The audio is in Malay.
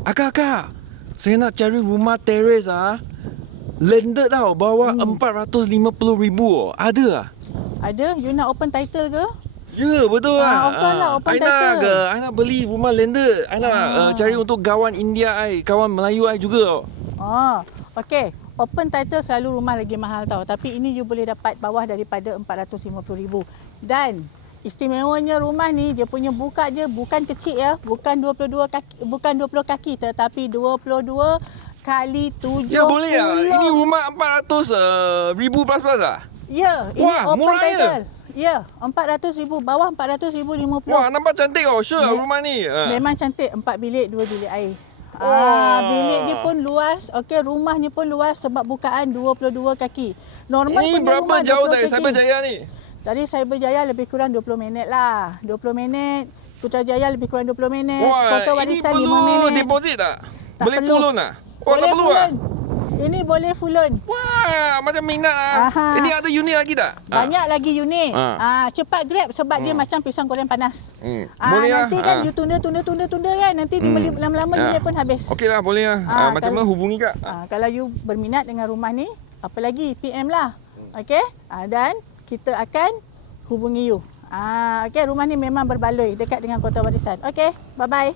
Akak, saya nak cari rumah teres landed tau, bawah 450,000. Ada ah? Ada? You nak open title ke? Ya, betul lah. Of course lah, open title. I nak beli rumah landed. I nak cari untuk kawan India kawan Melayu juga. Okey. Open title selalu rumah lagi mahal tau. Tapi ini you boleh dapat bawah daripada 450,000. Dan istimewanya rumah ni, dia punya buka je bukan kecil ya. Bukan 22 kaki, bukan 20 kaki, tetapi 22 kali 70. Ya, boleh lah. Ini rumah 400,000 plus lah. Ya, ini Wah, open murah title. Ya, 400,000, bawah 400,050. Wah, nampak cantik sure rumah ni. Memang cantik, 4 bilik, 2 bilik air. Bilik ni pun luas. Okey, rumah ni pun luas sebab bukaan 22 kaki. Normal ini punya berapa rumah jauh 20 dari kaki. Cyberjaya ni? Dari Cyberjaya lebih kurang 20 minit lah. 20 minit. Putrajaya lebih kurang 20 minit. Kota Warisan 5 minit. Ini perlu deposit tak? Boleh perlu. full loan tak? Boleh tak perlu full loan. Ini boleh full loan. Wah, macam minat Ini ada unit lagi tak? Banyak lagi unit. Cepat grab sebab dia macam pisang goreng panas. Boleh nanti kan you tunda kan. Nanti lama-lama unit pun habis. Okey lah, boleh lah. Macam mana hubungi Kak? Kalau you berminat dengan rumah ni, apa lagi PM lah. Okey? Dan kita akan hubungi you. Okey, rumah ni memang berbaloi dekat dengan Kota Warisan. Okey, bye-bye.